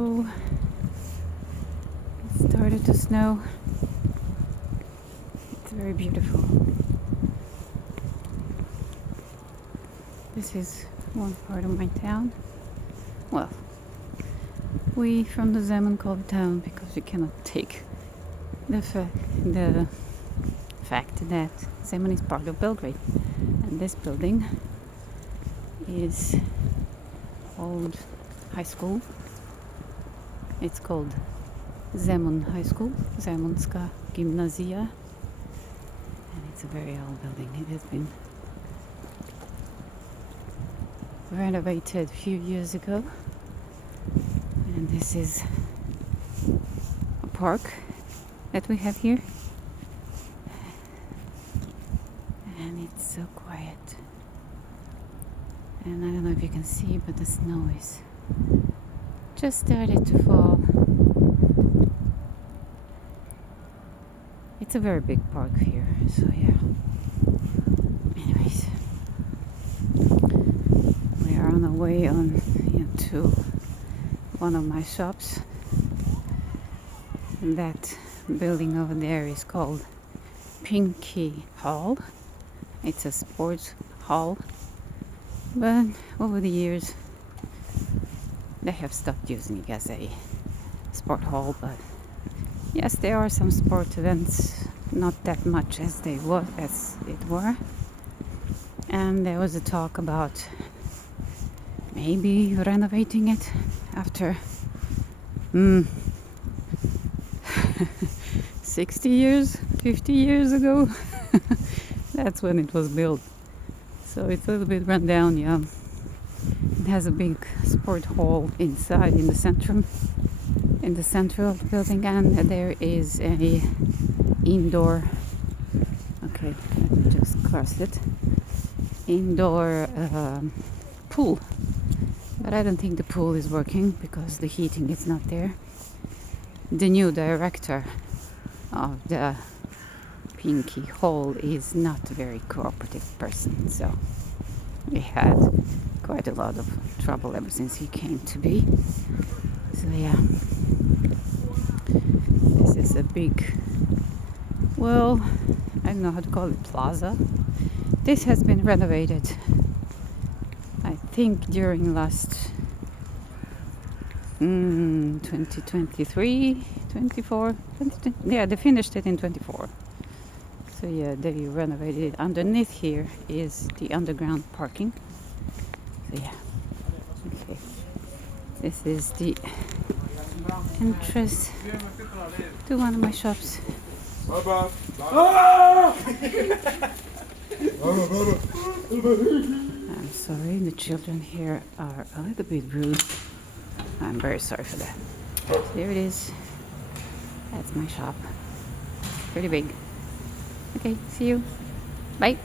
beautiful. It started to snow. It's very beautiful. This is one part of my town. Well, we from the Zemun call it town because we cannot take the fact that Zemun is part of Belgrade, and this building is old high school. It's called Zemun High School, Zemunska Gimnazija, and it's a very old building. It has been renovated a few years ago, and this is a park that we have here, and it's so quiet. And I don't know if you can see, but the snow is just started to fall. It's a very big park here, so yeah. Anyways, we are on our way to one of my shops. That building over there is called Pinky Hall. It's a sports hall, but over the years they have stopped using it as a sport hall. But yes, there are some sport events, not that much as it were. And there was a talk about maybe renovating it after 60 years, 50 years ago. That's when it was built. So it's a little bit run down, yeah. It has a big sport hall inside in the center of the building, and there is a indoor, okay, let me just cross it, indoor pool. But I don't think the pool is working because the heating is not there. The new director of the Pinky Hall is not a very cooperative person, so we had quite a lot of trouble ever since he came to be. So yeah, this is a big, well, I don't know how to call it, plaza. This has been renovated, I think, during last 2023, 24, 20, yeah, they finished it in 24. So yeah, they renovated it. Underneath here is the underground parking. So yeah, okay. This is the entrance to one of my shops. I'm sorry, the children here are a little bit rude. I'm very sorry for that. So here it is. That's my shop. Pretty big. Okay, see you. Bye.